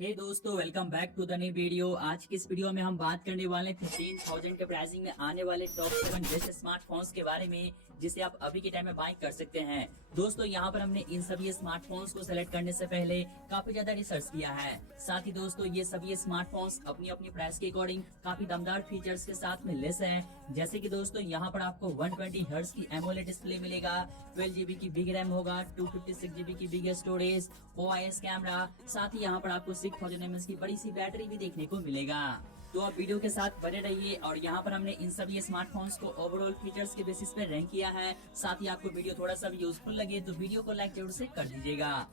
हे दोस्तों, welcome back to the new video. आज की इस वीडियो में हम बात करने वाले हैं 15,000 के प्राइसिंग में आने वाले टॉप 7 बेस्ट स्मार्टफोन्स के बारे में, जिसे आप अभी के टाइम में बाय कर सकते हैं। दोस्तों, यहाँ पर हमने इन सभी स्मार्टफोन्स को सेलेक्ट करने से पहले काफी ज्यादा रिसर्च किया है। साथ ही दोस्तों, ये सभी स्मार्टफोन्स अपनी अपनी प्राइस के अकॉर्डिंग काफी दमदार फीचर्स के साथ में लेस हैं। जैसे कि दोस्तों, यहाँ पर आपको 120 हर्ट्ज की एमोलेड डिस्प्ले मिलेगा, 12 GB की बिग रैम होगा, 256 GB की बिग स्टोरेज, OIS कैमरा, साथ ही यहाँ पर आपको 6000 mAh की बड़ी सी बैटरी भी देखने को मिलेगा। तो आप वीडियो के साथ बने रहिए। और यहाँ पर हमने इन सभी स्मार्टफोन्स को ओवरऑल फीचर्स के बेसिस पे रैंक किया है। साथ ही आपको वीडियो थोड़ा सा भी यूजफुल लगे तो वीडियो को लाइक जरूर से कर दीजिएगा।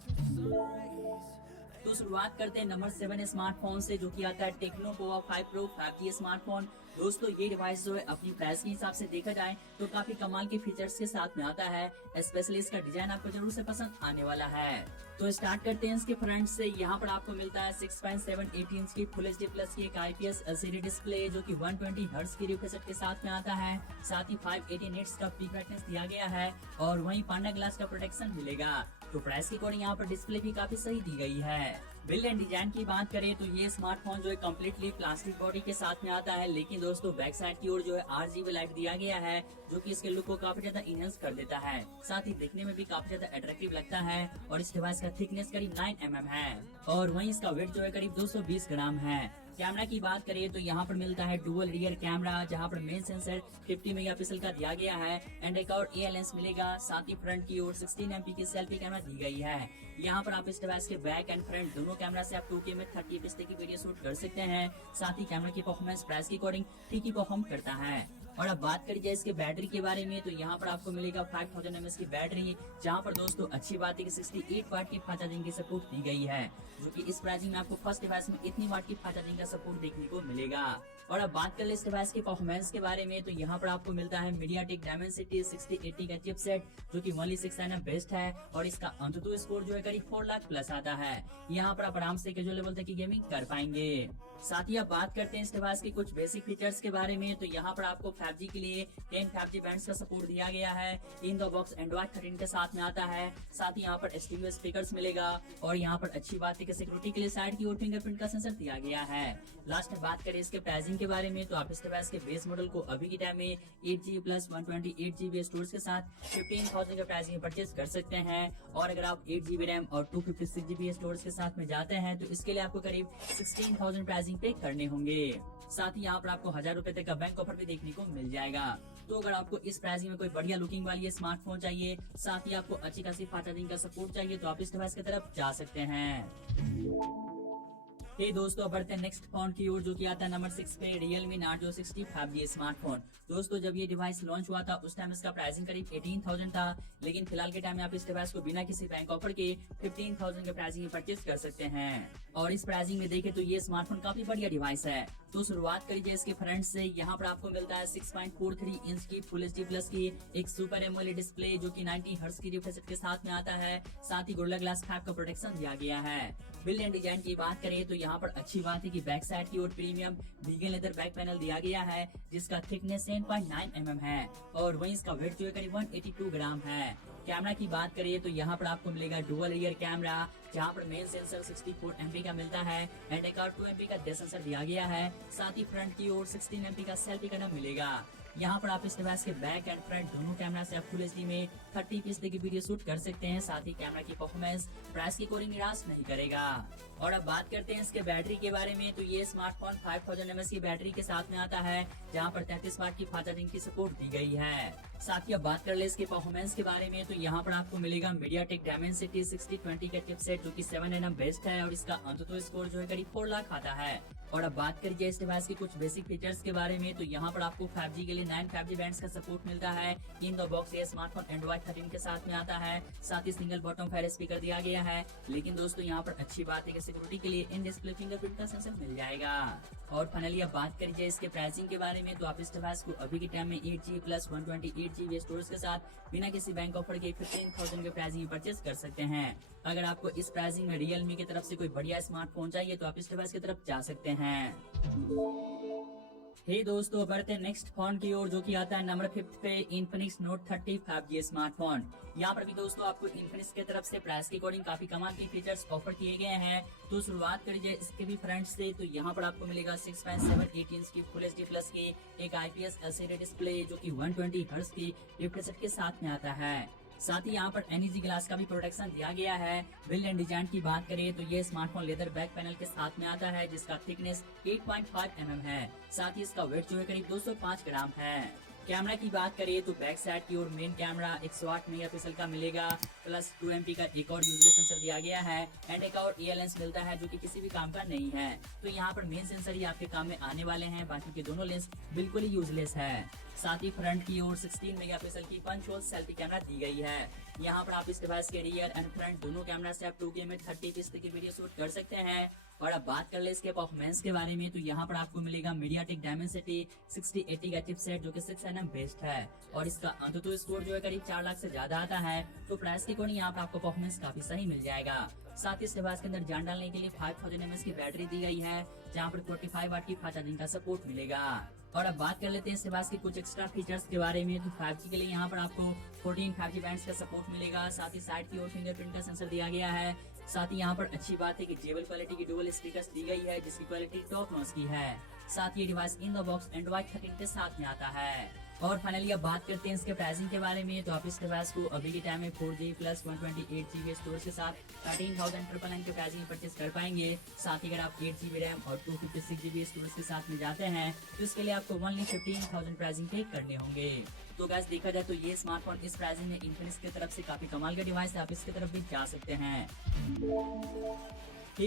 तो शुरुआत करते हैं नंबर 7 स्मार्टफोन से, जो कि आता है techno Pova 5 pro 5G smartphone. दोस्तों, ये डिवाइस जो है अपनी प्राइस के हिसाब से देखा जाए तो काफी कमाल के फीचर्स के साथ में आता है। स्पेशली इसका डिजाइन आपको जरूर से पसंद आने वाला है। तो स्टार्ट करते हैं इसके फ्रंट से। यहाँ पर आपको मिलता है 6.78 इंच की फुल HD प्लस की एक IPS LCD डिस्प्ले, जो कि 120 हर्ट्ज की रिफ्रेश रेट के साथ में आता है। साथ ही 580 निट्स का पीक ब्राइटनेस दिया गया है और वहीं पांडा ग्लास का प्रोटेक्शन मिलेगा। तो प्राइस के अकॉर्डिंग यहाँ पर डिस्प्ले भी काफी सही दी गई है। बिल्ड एंड डिजाइन की बात करें तो ये स्मार्टफोन जो है कम्प्लीटली प्लास्टिक बॉडी के साथ में आता है, लेकिन दोस्तों बैक साइड की ओर जो है RGB लाइट दिया गया है, जो कि इसके लुक को काफी ज्यादा इनहेंस कर देता है। साथ ही देखने में भी काफी ज्यादा अट्रैक्टिव लगता है। और इस डिवाइस का थिकनेस करीब 9 mm है और वहीं इसका वेट जो है करीब 220 ग्राम है। कैमरा की बात करें तो यहाँ पर मिलता है डुअल रियर कैमरा, जहाँ पर मेन सेंसर 50 मेगापिक्सल का दिया गया है एंड एक और AR लेंस मिलेगा। साथ ही फ्रंट की ओर 16 MP की सेल्फी कैमरा दी गई है। यहाँ पर आप इस डिवाइस के बैक एंड फ्रंट दोनों कैमरा से आप 2K में 30 fps की वीडियो शूट कर सकते हैं। साथ ही कैमरा की परफॉर्मेंस प्राइस के अकॉर्डिंग ठीक ही परफॉर्म करता है। और अब बात करी जाए इसके बैटरी के बारे में तो यहाँ पर आपको मिलेगा 5000 mAh की बैटरी, जहाँ पर दोस्तों अच्छी बात है कि 68 वाट की फास्ट चार्जिंग की सपोर्ट दी गई है, जो कि इस प्राइसिंग में आपको फर्स्ट डिवाइस में इतनी वाट की फास्ट चार्जिंग का सपोर्ट देखने को मिलेगा। और अब बात करें इस डिवाइस की परफॉर्मेंस के बारे में तो यहाँ पर आपको मिलता है MediaTek Dimensity 6080 का चिपसेट, जो कि 116 nm बेस्ट है और इसका अंततः स्कोर जो है करीब 4 लाख प्लस आता है। यहाँ पर आप आराम से कैजुअल लेवल तक की गेमिंग कर पाएंगे। साथ ही अब बात करते हैं इस डिवाइस के कुछ बेसिक फीचर्स के बारे में तो यहाँ पर आपको 5G के लिए 10 5G बैंड्स का सपोर्ट दिया गया है। इन द बॉक्स Android 13 के साथ में आता है। साथ ही यहाँ पर स्टीरियो स्पीकर्स मिलेगा और यहाँ पर अच्छी बात है कि सिक्योरिटी के लिए साइड की ओर फिंगरप्रिंट का सेंसर दिया गया है। लास्ट में बात करें इसके प्राइसिंग के बारे में तो आप इस डिवाइस के बेस मॉडल को अभी के टाइम में 8GB प्लस 128 GB स्टोरेज के साथ 15,000 के प्राइसिंग में परचेज कर सकते हैं। और अगर आप 8GB रैम और 256 GB स्टोरेज के साथ में जाते हैं तो इसके लिए आपको करीब 16,000 प्राइसिंग पे करने होंगे। साथ ही यहाँ पर आपको 1000 रुपए तक का बैंक ऑफर भी देखने को मिल जाएगा। तो अगर आपको इस प्राइसिंग में कोई बढ़िया लुकिंग वाली स्मार्टफोन चाहिए, साथ ही आपको अच्छी खासी फास्ट चार्जिंग का सपोर्ट चाहिए, तो आप इस डिवाइस की तरफ जा सकते हैं। दोस्तों, अब बढ़ते हैं नेक्स्ट फोन की ओर, जो कि आता है नंबर 6 पे Realme Narzo 60 5G स्मार्टफोन। दोस्तों, जब ये डिवाइस लॉन्च हुआ था उस टाइम इसका प्राइसिंग करीब 18,000 था, लेकिन फिलहाल के टाइम में आप इस डिवाइस को बिना किसी बैंक ऑफर के 15,000 के प्राइसिंग में परचेज कर सकते हैं। और इस प्राइसिंग में देखें तो ये स्मार्टफोन काफी बढ़िया डिवाइस है। तो शुरुआत करिए इसके फ्रंट से। यहाँ पर आपको मिलता है 6.43 इंच की फुल HD प्लस की एक सुपर एमोलेड डिस्प्ले, जो कि 90 हर्ट्ज की रिफ्रेश रेट के साथ में आता है। साथ ही गोरिल्ला ग्लास 5 का प्रोटेक्शन दिया गया है। बिल्ड एंड डिजाइन की बात करें तो यहाँ पर अच्छी बात है कि बैक साइड की ओर premium vegan leather back panel दिया गया है, जिसका थिकनेस 10.9 mm है और वहीं इसका वेट जो है करीब 182 ग्राम है। कैमरा की बात करिए तो यहाँ पर आपको मिलेगा डुअल रियर कैमरा, जहाँ पर मेन सेंसर 64 MP का मिलता है एंड एक और 2 MP का डेप्थ सेंसर दिया गया है। साथ ही फ्रंट की ओर 16 MP का सेल्फी कैमरा मिलेगा। यहाँ पर आप इस डिवाइस के बैक एंड फ्रंट दोनों कैमरा से आप फुल HD में 30 fps की वीडियो शूट कर सकते हैं। साथ ही कैमरा की परफॉर्मेंस प्राइस की कोई निराश नहीं करेगा। और अब बात करते हैं इसके बैटरी के बारे में तो ये स्मार्टफोन 5000 mAh की बैटरी के साथ में आता है, जहाँ पर 33 वाट की फास्ट चार्जिंग की सपोर्ट दी गई है। साथ ही अब बात कर ले इसके परफॉर्मेंस के बारे में तो यहाँ पर आपको मिलेगा MediaTek Dimensity 6020 का चिपसेट, जो कि 7 nm बेस्ट है और इसका अंततः स्कोर जो है करीब 4 लाख आता है। और अब बात करिए इस डिवाइस के कुछ बेसिक फीचर्स के बारे में तो यहाँ पर आपको 5G के लिए 9 5G बैंड्स का सपोर्ट मिलता है। इन द बॉक्स ये स्मार्टफोन Android 13 के साथ में आता है। साथ ही सिंगल बॉटम फायर स्पीकर दिया गया है, लेकिन दोस्तों यहाँ पर अच्छी बात है कि सिक्योरिटी के लिए इन डिस्प्ले फिंगरप्रिंट का सेंसर मिल जाएगा। और फाइनली अब बात करिए इसके प्राइसिंग के बारे में तो आप इस डिवाइस को अभी के टाइम में 8GB प्लस 128 GB स्टोरेज के साथ बिना किसी बैंक ऑफर के 15,000 के प्राइसिंग में परचेज कर सकते हैं। अगर आपको इस प्राइसिंग में Realme की तरफ से कोई बढ़िया स्मार्टफोन चाहिए तो आप इस डिवाइस की तरफ जा सकते हैं। हे दोस्तों, बढ़ते हैं नेक्स्ट फोन की ओर, जो कि आता है नंबर 5 पे Infinix Note 30 5G स्मार्टफोन। यहाँ पर भी दोस्तों आपको Infinix की तरफ से प्राइस के अकॉर्डिंग काफी कमाल के फीचर्स ऑफर किए गए हैं। तो शुरुआत करी जाए इसके भी फ्रंट से, तो यहाँ पर आपको मिलेगा 6.78 इंच की फुल HD प्लस की एक IPS LCD डिस्प्ले, जो कि 120 हर्ट्ज की रिफ्रेश रेट के साथ में आता है। साथ ही यहाँ पर NEG ग्लास का भी प्रोटेक्शन दिया गया है। बिल्ड एंड डिजाइन की बात करें तो ये स्मार्टफोन लेदर बैक पैनल के साथ में आता है, जिसका थिकनेस 8.5 mm है। साथ ही इसका वेट जो है करीब 205 ग्राम है। कैमरा की बात करें तो बैक साइड की ओर मेन कैमरा 108 मेगापिक्सल का मिलेगा, प्लस 2 MP का एक और यूजलेस सेंसर दिया गया है एंड एक और AL लेंस मिलता है, जो कि किसी भी काम का नहीं है। तो यहाँ पर मेन सेंसर ही आपके काम में आने वाले हैं, बाकी के दोनों लेंस बिल्कुल ही यूजलेस है। साथ ही फ्रंट की ओर 16 मेगापिक्सल की पंच होल सेल्फी कैमरा दी गई है। यहाँ पर आप इस डिवाइस के रियर एंड फ्रंट दोनों कैमरा से आप 2K में 30 फीस की वीडियो शूट कर सकते हैं। और अब बात कर ले इसके परफॉर्मेंस के बारे में, तो यहाँ पर आपको मिलेगा MediaTek Dimensity 6080 का चिपसेट, जो कि 6nm बेस्ड है और इसका अंततः स्कोर जो है करीब 4 लाख से ज्यादा आता है। तो प्राइस के अकॉर्डिंग यहाँ पर आपको परफॉर्मेंस काफी सही मिल जाएगा। साथ ही इस डिवाइस के अंदर जान डालने के लिए 5000 mAh की बैटरी दी गई है, जहाँ पर 45 वाट की फास्ट चार्जिंग का सपोर्ट मिलेगा। और अब बात कर लेते हैं इस डिवाइस के कुछ एक्स्ट्रा फीचर्स के बारे में। तो 5G के लिए यहाँ पर आपको 14 5G बैंड्स का सपोर्ट मिलेगा। साथ ही साइड की ओर फिंगरप्रिंट का सेंसर दिया गया है। साथ ही यहाँ पर अच्छी बात है कि जेबल क्वालिटी की डुअल स्पीकर्स दी गई है, जिसकी क्वालिटी टॉप नॉच की है। साथ ही ये device in the box Android 13 के साथ में आता है। और फाइनली अब बात करते हैं इसके प्राइसिंग के बारे में। तो आप इस डिवाइस को अभी के टाइम में 4G प्लस 128GB स्टोरेज के साथ 13,999 के प्राइसिंग में परचेज कर पाएंगे। साथ ही अगर आप 8GB रैम और 256GB स्टोरेज के साथ में जाते हैं, तो इसके लिए आपको ओनली 15,000 प्राइसिंग पे करने होंगे। तो गैस देखा जाए तो ये स्मार्टफोन इस प्राइसिंग में Infinix की तरफ से काफी कमाल का डिवाइस है, आप इसकी तरफ भी जा सकते हैं।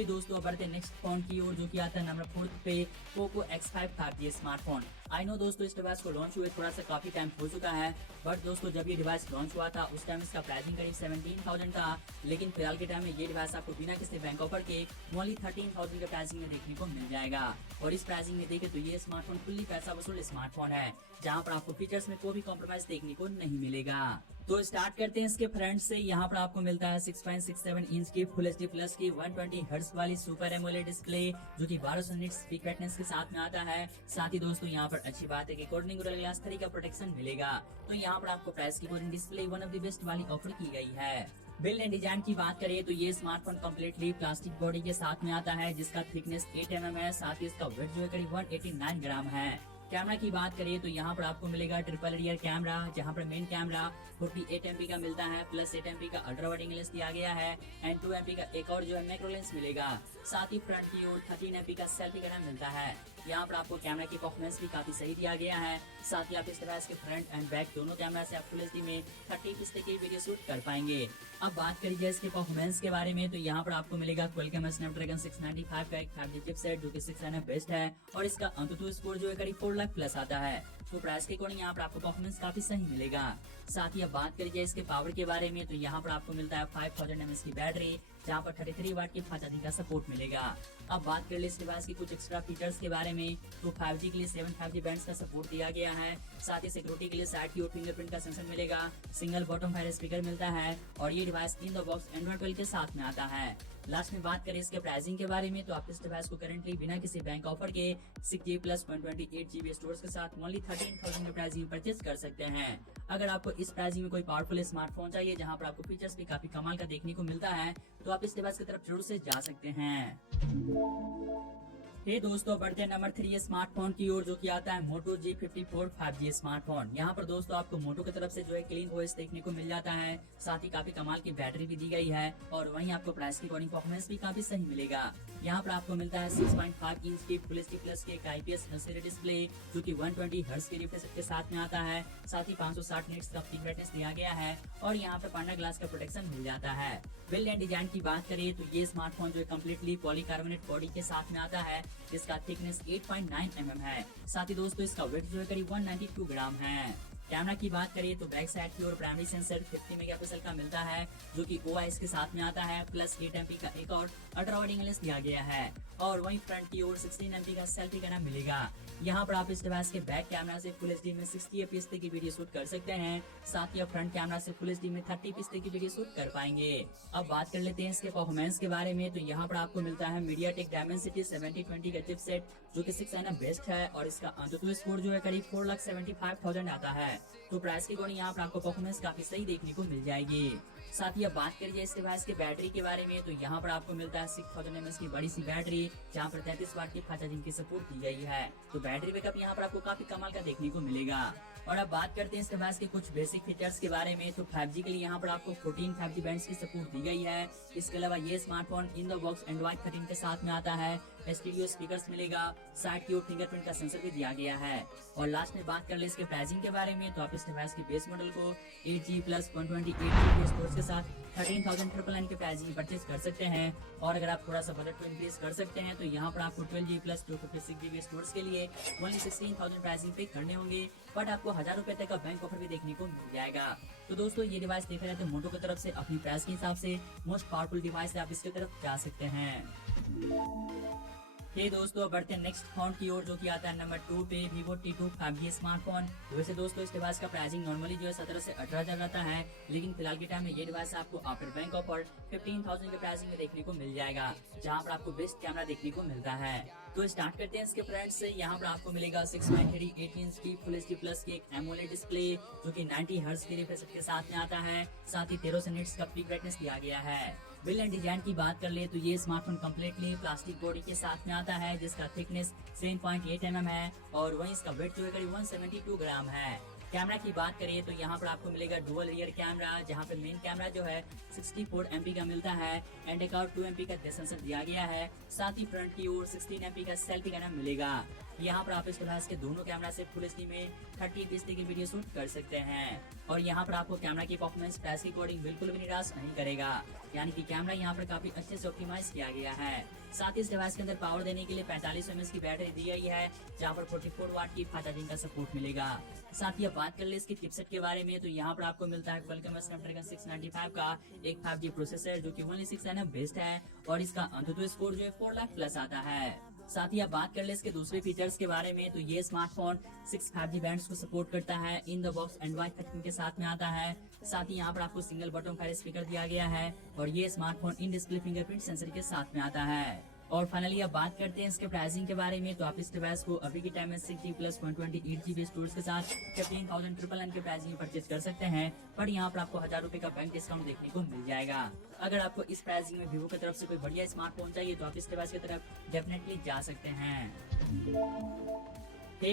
दोस्तों, अब बढ़ते हैं नेक्स्ट फोन की ओर, जो कि आता है नंबर 4 पे Poco X5 5G smartphone. I know दोस्तों, इस डिवाइस को लॉन्च हुए थोड़ा सा काफी टाइम हो चुका है, बट दोस्तों जब ये डिवाइस लॉन्च हुआ था उस टाइम इसका प्राइसिंग करीब 17,000 था। लेकिन फिलहाल के टाइम में ये डिवाइस आपको बिना किसी बैंक ऑफर के ओनली 13,000 के प्राइसिंग में देखने को मिल जाएगा। और इस प्राइसिंग में देखें तो ये स्मार्टफोन फुल्ली पैसा वसूल स्मार्टफोन है, जहाँ पर आपको फीचर्स में कोई भी कॉम्प्रोमाइज देखने को नहीं मिलेगा। तो स्टार्ट करते हैं इसके फ्रंट से। यहाँ पर आपको मिलता है 6.67 इंच की फुल HD प्लस की 120 हर्ट्ज वाली सुपर एमोलेड डिस्प्ले, जो कि 1200 निट्स पीक ब्राइटनेस के साथ में आता है। साथ ही दोस्तों यहाँ पर अच्छी बात है कि कोर्निंग गोरिल्ला ग्लास 3 का प्रोटेक्शन मिलेगा। तो यहाँ पर आपको प्राइस की Corning display one of the best वाली ऑफर की गई है। बिल्ड एंड डिजाइन की बात करें तो ये स्मार्टफोन कम्प्लीटली प्लास्टिक बॉडी के साथ में आता है, जिसका थिकनेस 8 mm है। साथ ही इसका वेट जो है करीब 189 ग्राम है। कैमरा की बात करें तो यहाँ पर आपको मिलेगा ट्रिपल रियर कैमरा, जहाँ पर मेन कैमरा 48 MP का मिलता है, प्लस 8 MP का अल्ट्रा वाइड एंगल लेंस दिया गया है एंड 2 MP का एक और जो है मैक्रो लेंस मिलेगा। साथ ही फ्रंट की ओर 13 MP का सेल्फी कैमरा मिलता है। यहाँ पर आपको कैमरा की परफॉर्मेंस भी काफी सही दिया गया है। साथ ही आप इस डिवाइस के फ्रंट एंड बैक दोनों कैमरा से आप फुल HD में 30 फीस की वीडियो शूट कर पाएंगे। अब बात करिए इसके परफॉर्मेंस के बारे में, तो यहाँ पर आपको मिलेगा Qualcomm Snapdragon 695 का एक 5G चिपसेट, जो कि 6nm बेस्ड है और इसका अंततः स्कोर जो है करीब 4 लाख प्लस आता है। तो प्राइस के अकॉर्डिंग यहाँ पर आपको परफॉर्मेंस काफी सही मिलेगा। साथ ही अब बात करिए इसके पावर के बारे में, तो यहाँ पर आपको मिलता है 5000 mAh की बैटरी, जहाँ पर 33 वाट की फास्ट चार्जिंग का सपोर्ट मिलेगा। अब बात कर ले इस डिवाइस के कुछ एक्स्ट्रा फीचर्स के बारे में, तो 5G के लिए 7 5G बैंड्स का सपोर्ट दिया गया है। साथ ही सिक्योरिटी के लिए साइड की ओर फिंगरप्रिंट का सेंसर मिलेगा, सिंगल बॉटम फायर स्पीकर मिलता है और ये device in the box Android 12 के साथ में आता है। लास्ट में बात करें इसके प्राइसिंग के बारे में, तो आप इस डिवाइस को करेंटली बिना किसी बैंक ऑफर के 6G प्लस 128GB स्टोरेज के साथ ओनली 13,000 के प्राइसिंग परचेज कर सकते हैं। अगर आपको इस प्राइसिंग में कोई पावरफुल स्मार्टफोन चाहिए जहां पर आपको फीचर्स भी काफी कमाल का देखने को मिलता है, तो आप इस डिवाइस की तरफ जरूर से जा सकते हैं। दोस्तों, बढ़ते हैं नंबर 3 स्मार्टफोन की ओर, जो कि आता है Moto G54 5G स्मार्टफोन। यहाँ पर दोस्तों आपको मोटो की तरफ से जो है क्लीन OS देखने को मिल जाता है। साथ ही काफी कमाल की बैटरी भी दी गई है और वहीं आपको प्राइस की अकॉर्डिंग परफॉर्मेंस भी काफी सही मिलेगा। यहाँ पर आपको मिलता है 6.5 इंच की फुल HD प्लस की एक IPS LCD डिस्प्ले, जो कि 120 हर्ट्ज की रिफ्रेश रेट के साथ में आता है। साथ ही 560 निट्स का पीक ब्राइटनेस दिया गया है और यहाँ पर पांडा ग्लास का प्रोटेक्शन मिल जाता है। बिल्ड एंड डिजाइन की बात करें तो ये स्मार्टफोन जो है कम्प्लीटली पॉलीकार्बोनेट बॉडी के साथ में आता है, जिसका थिकनेस 8.9 mm है। साथ ही दोस्तों इसका वेट जो है करीब 192 ग्राम है। कैमरा की बात करें तो बैक साइड की ओर प्राइमरी सेंसर 50 मेगापिक्सल का मिलता है, जो कि OIS के साथ में आता है, प्लस 8 MP का एक और अल्ट्रा वाइड एंगल लेंस दिया गया है। और वहीं फ्रंट की ओर 16 MP का सेल्फी कैमरा मिलेगा। यहाँ पर आप इस डिवाइस के बैक कैमरा से फुल HD में 60 fps तक की वीडियो शूट कर सकते हैं। साथ ही फ्रंट कैमरा से फुल HD में 30 fps तक की वीडियो शूट कर पाएंगे। अब बात कर लेते हैं इसके परफॉर्मेंस के बारे में। तो यहाँ पर आपको मिलता है MediaTek Dimensity 7020 का चिपसेट, जो कि 6 nm बेस्ट है और इसका अंतुतु स्कोर जो है करीब 4,75,000 आता है। तो प्राइस के अकॉर्डिंग यहाँ पर आपको परफॉर्मेंस काफी सही देखने को मिल जाएगी। साथ ही अब बात करिए इस डिवाइस के बैटरी के बारे में। तो यहाँ पर आपको मिलता है 6000 mAh की बड़ी सी बैटरी, जहाँ पर 33 वाट की फास्ट चार्जिंग की सपोर्ट दी गई है। तो बैटरी बैकअप यहाँ पर आपको काफी कमाल का देखने को मिलेगा। और अब बात करते हैं इस डिवाइस के कुछ बेसिक फीचर्स के बारे में। तो 5G के लिए यहाँ पर आपको 14 5G बैंड्स की सपोर्ट दी गई है। इसके अलावा ये smartphone in the box Android 13 के साथ में आता है। स्टीरियो स्पीकर्स मिलेगा, साइड की ओर फिंगरप्रिंट का सेंसर भी दिया गया है। और लास्ट में बात कर ले इसके प्राइसिंग के बारे में। तो आप इस डिवाइस के बेस मॉडल को 8GB प्लस 128GB स्टोरेज के साथ 13,999 के प्राइसिंग में परचेज कर सकते हैं। और अगर आप थोड़ा सा बजट को इंक्रीज कर सकते हैं तो यहाँ पर आपको 12GB प्लस 256GB स्टोरेज के लिए 16,000 प्राइसिंग पे करने होंगे, बट आपको 1000 रुपए तक का बैंक ऑफर भी देखने को मिल जाएगा। तो दोस्तों ये डिवाइस देखा जाए तो मोटो की तरफ से अपनी प्राइस के हिसाब से मोस्ट पावरफुल डिवाइस है, आप इसकी तरफ जा सकते हैं। दोस्तों बढ़ते हैं नेक्स्ट फोन की ओर, जो कि आता है नंबर 2 पे Vivo T2 5G स्मार्टफोन। वैसे दोस्तों इस डिवाइस का प्राइसिंग नॉर्मली जो है 17 से 18,000 रहता है, लेकिन फिलहाल के टाइम में ये डिवाइस आपको आफ्टर बैंक ऑफर 15,000 के प्राइसिंग में देखने को मिल जाएगा, जहाँ पर आपको बेस्ट कैमरा देखने को मिलता है। तो स्टार्ट करते हैं इसके फ्रंट से। यहाँ पर आपको मिलेगा 6.38 इंच की फुल HD प्लस की एक AMOLED डिस्प्ले, जो कि 90 हर्ट्ज के रिफ्रेश रेट के साथ में आता है। साथ ही 1300 निट्स का पीक ब्राइटनेस दिया गया है। बिल्ड एंड डिजाइन की बात कर ले तो ये स्मार्टफोन कम्प्लीटली प्लास्टिक बॉडी के साथ में आता है, जिसका थिकनेस 7.8 mm है और वहीं इसका वेट जो है करीब 172 ग्राम है। कैमरा की बात करें तो यहाँ पर आपको मिलेगा डुअल रियर कैमरा, जहाँ पे मेन कैमरा जो है 64 MP का मिलता है एंड एक और 2 MP का डेप्थ सेंसर दिया गया है। साथ ही फ्रंट की ओर 16 MP का सेल्फी कैमरा मिलेगा। यहाँ पर आप इस डिवाइस के दोनों कैमरा से फुल HD में 30 fps की वीडियो शूट कर सकते हैं। और यहाँ पर आपको कैमरा की परफॉर्मेंस प्राइस के अकॉर्डिंग बिल्कुल भी निराश नहीं करेगा, यानी कि कैमरा यहाँ पर काफी अच्छे से ऑप्टिमाइज किया गया है। साथ ही इस डिवाइस के अंदर पावर देने के लिए 45 mAh की बैटरी दी गई है, जहाँ पर 44 वाट की फास्ट चार्जिंग का सपोर्ट मिलेगा। साथ ही अब बात कर ले इसके चिपसेट के बारे में। तो यहाँ पर आपको मिलता है Qualcomm Snapdragon 695 का एक 5G प्रोसेसर, जो कि 16 nm बेस्ट है और इसका अंतुतु स्कोर जो है 4 लाख प्लस आता है। साथ ही आप बात कर ले इसके दूसरे फीचर्स के बारे में। तो ये स्मार्टफोन 6 5G बैंड्स को सपोर्ट करता है, इन द बॉक्स Android 13 के साथ में आता है। साथ ही यहाँ पर आपको सिंगल बटन फायर स्पीकर दिया गया है और ये smartphone in display fingerprint sensor के साथ में आता है। और फाइनली अब बात करते हैं इसके प्राइसिंग के बारे में। तो आप इस डिवाइस को अभी के टाइम में 60 प्लस 128GB स्टोरेज के साथ 15,999 के प्राइसिंग में परचेज कर सकते हैं, पर यहाँ पर आपको 1000 रुपए का बैंक डिस्काउंट देखने को मिल जाएगा। अगर आपको इस प्राइसिंग में Vivo की तरफ से कोई बढ़िया स्मार्टफोन चाहिए तो आप इस डिवाइस की तरफ डेफिनेटली जा सकते हैं।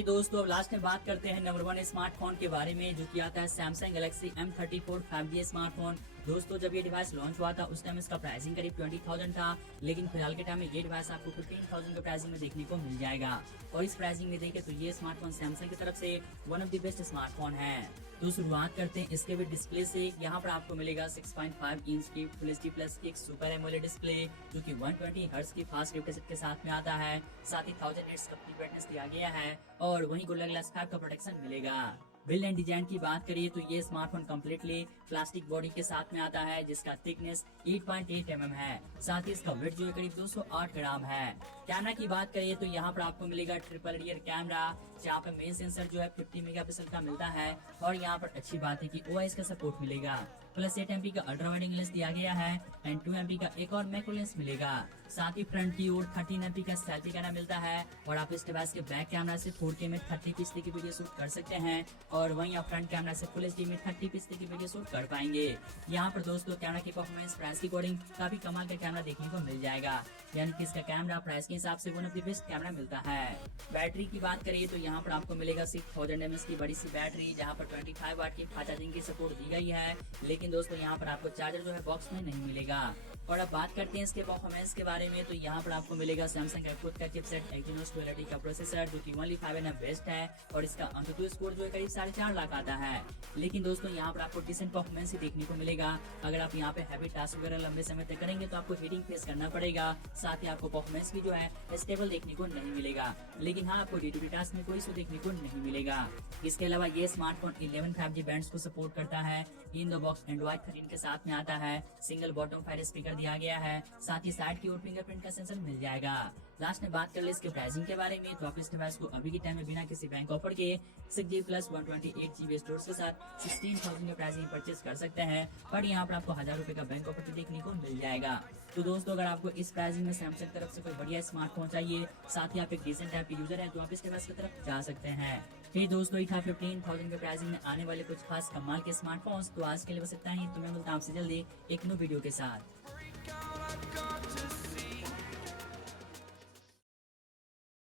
दोस्तों अब लास्ट में बात करते हैं नंबर 1 स्मार्टफोन के बारे में, जो कि आता है Samsung Galaxy M34 5G smartphone. दोस्तों जब ये डिवाइस लॉन्च हुआ था उस टाइम इसका प्राइसिंग करीब 20,000 था, लेकिन फिलहाल के टाइम में ये डिवाइस आपको 15,000 के प्राइसिंग में देखने को मिल जाएगा। और इस प्राइसिंग में देखें तो ये स्मार्टफोन सैमसंग की तरफ से one of the best smartphone है। तो शुरुआत करते हैं इसके भी डिस्प्ले से। यहाँ पर आपको मिलेगा 6.5 इंच की फुल HD प्लस की एक सुपर एमोलेड डिस्प्ले, जो कि 120 हर्ट्ज की फास्ट रिफ्रेश रेट के साथ में आता है। साथ ही 1000 निट्स का पीक ब्राइटनेस दिया गया है और वहीं गोरिल्ला ग्लास 5 का प्रोटेक्शन मिलेगा। बिल्ड एंड डिजाइन की बात करिए तो ये स्मार्टफोन कम्प्लीटली प्लास्टिक बॉडी के साथ में आता है, जिसका थिकनेस 8.8 mm है। साथ ही इसका वेट जो है करीब 208 ग्राम है। कैमरा की बात करिए तो यहाँ पर आपको मिलेगा ट्रिपल रियर कैमरा, जहाँ पर मेन सेंसर जो है 50 मेगापिक्सल का मिलता है और यहाँ पर अच्छी बात है कि OIS का सपोर्ट मिलेगा। प्लस 8 MP का अल्ट्रा वाइड एंगल लेंस दिया गया है एंड 2 MP का एक और मैक्रो लेंस मिलेगा। साथ ही फ्रंट की ओर 13 MP का सेल्फी कैमरा मिलता है और आप इस डिवाइस के बैक कैमरा से 4K में 30 fps की वीडियो शूट कर सकते हैं और वहीं आप फ्रंट कैमरा से फुल HD में 30 fps की वीडियो शूट कर पाएंगे। यहाँ पर दोस्तों कैमरा की परफॉर्मेंस प्राइस के अकॉर्डिंग काफी कमाल का कैमरा देखने को मिल जाएगा, यानी कि इसका कैमरा प्राइस के हिसाब से one of the best camera मिलता है। बैटरी की बात करिए तो यहाँ पर आपको मिलेगा 6000 mAh की बड़ी सी बैटरी, जहाँ पर 25 वाट की फास्ट चार्जिंग की सपोर्ट दी गई है, लेकिन दोस्तों यहाँ पर आपको चार्जर जो है बॉक्स में नहीं मिलेगा। और अब बात करते हैं इसके परफॉर्मेंस के बारे में, तो यहाँ पर आपको मिलेगा सैमसंग का खुद का चिपसेट एक्जिनोस 1280 का प्रोसेसर जो कि ओनली 5 बेस्ट है और इसका अंतुतु स्कोर जो है करीब 4.5 लाख आता है। लेकिन दोस्तों यहाँ पर आपको डिसेंट परफॉर्मेंस ही देखने को मिलेगा। अगर आप यहाँ पे हैवी टास्क वगैरह लंबे समय तक करेंगे तो आपको हीटिंग फेस करना पड़ेगा, साथ ही आपको परफॉर्मेंस भी जो है स्टेबल देखने को नहीं मिलेगा। लेकिन हाँ, आपको डे टू डे टास्क में कोई इशू देखने को नहीं मिलेगा। इसके अलावा ये स्मार्टफोन 11 5G बैंड्स को सपोर्ट करता है। इन द बॉक्स एंड्रॉइड 13 के साथ में आता है। सिंगल बॉटम फायर स्पीकर दिया गया है, साथ ही साइड की ओर फिंगरप्रिंट का सेंसर मिल जाएगा। लास्ट में बात कर ले इसके प्राइसिंग के बारे में, तो आप इस डिवाइस को अभी के टाइम में बिना किसी बैंक ऑफर के 6GB प्लस 128GB स्टोरेज के साथ 16,000 के प्राइसिंग में परचेज कर सकते हैं। पर यहाँ पर आपको 1000 रुपए का बैंक ऑफर देखने को मिल जाएगा। तो दोस्तों, अगर आपको इस प्राइसिंग में सैमसंग तरफ से कोई बढ़िया स्मार्टफोन चाहिए, साथ ही आप एक डिसेंट टाइप के यूजर है, तो आप इस डिवाइस की तरफ जा सकते हैं। फिर दोस्तों, 15,000 के प्राइसिंग में आने वाले कुछ खास कमाल के स्मार्टफोन्स। तो आज के लिए बस इतना ही, तो मैं मिलता हूं आपसे जल्दी एक न्यू वीडियो के साथ।